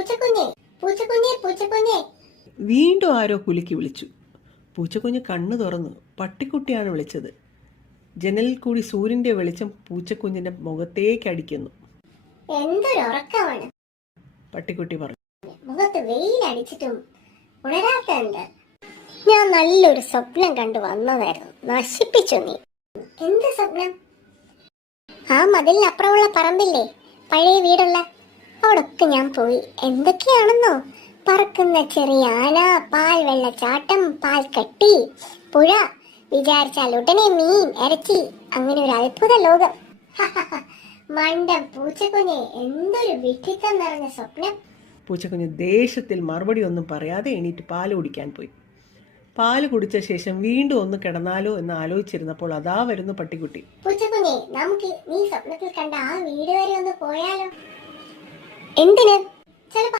പൂച്ചക്കുഞ്ഞെ, പൂച്ചക്കുഞ്ഞെ, പൂച്ചക്കുഞ്ഞെ. വീണ്ടും ആരോ കുലുക്കി വിളിച്ചു. പൂച്ചക്കുഞ്ഞ് കണ്ണു തുറന്നു. പട്ടിക്കുട്ടിയാണ് വിളിച്ചത്. ജനലിൽ കൂടി സൂര്യന്റെ വെളിച്ചം പൂച്ചക്കുഞ്ഞിന്റെ മുഖത്തേക്ക് അടിക്കുന്നു. എന്തൊരു ഉറക്കമാണ്, പട്ടിക്കുട്ടി പറഞ്ഞു. മുഖത്ത് വെയിലടിച്ചിട്ടും ഉണരാത്ത. ഞാൻ നല്ലൊരു സ്വപ്നം കണ്ടു വന്നതായിരുന്നു, നശിപ്പിച്ചു നീ. എന്ത് സ്വപ്നം? ആ മതിലിനപ്പുറമുള്ള പറമ്പില്ലേ, പഴയ വീടുള്ള, അവിടൊക്കെ ഞാൻ പോയി. എന്തൊക്കെയാണെന്നോ, പറക്കുന്ന ചെറിയ ആന, പാൽ വെള്ളച്ചാട്ടം, പാൽ കട്ടി, പുഴ, വിചാരിച്ചാൽ ഉടനെ മീൻ, ഇറച്ചി, അങ്ങനെ ഒരു അത്ഭുത ലോകം. മണ്ടം പൂച്ചക്കുഞ്ഞെ, എന്തൊരു വിഡ്ഢിത്തം നിറഞ്ഞ സ്വപ്നം. പൂച്ചക്കുഞ്ഞ് ദേഷ്യത്തിൽ മറുപടി ഒന്നും പറയാതെ എണീറ്റ് പാല് കുടിക്കാൻ പോയി. പാല് കുടിച്ച ശേഷം വീണ്ടും ഒന്ന് കിടന്നാലോ എന്ന് ആലോചിച്ചിരുന്നപ്പോൾ അതാ വരുന്നു പട്ടിക്കുട്ടി. പൂച്ചക്കുഞ്ഞെ, നമുക്ക് നീ സ്വപ്നത്തിൽ കണ്ട ആ വീട് വരെ ഒന്ന് പോയാലോ? എന്തിന്? ചിലപ്പോ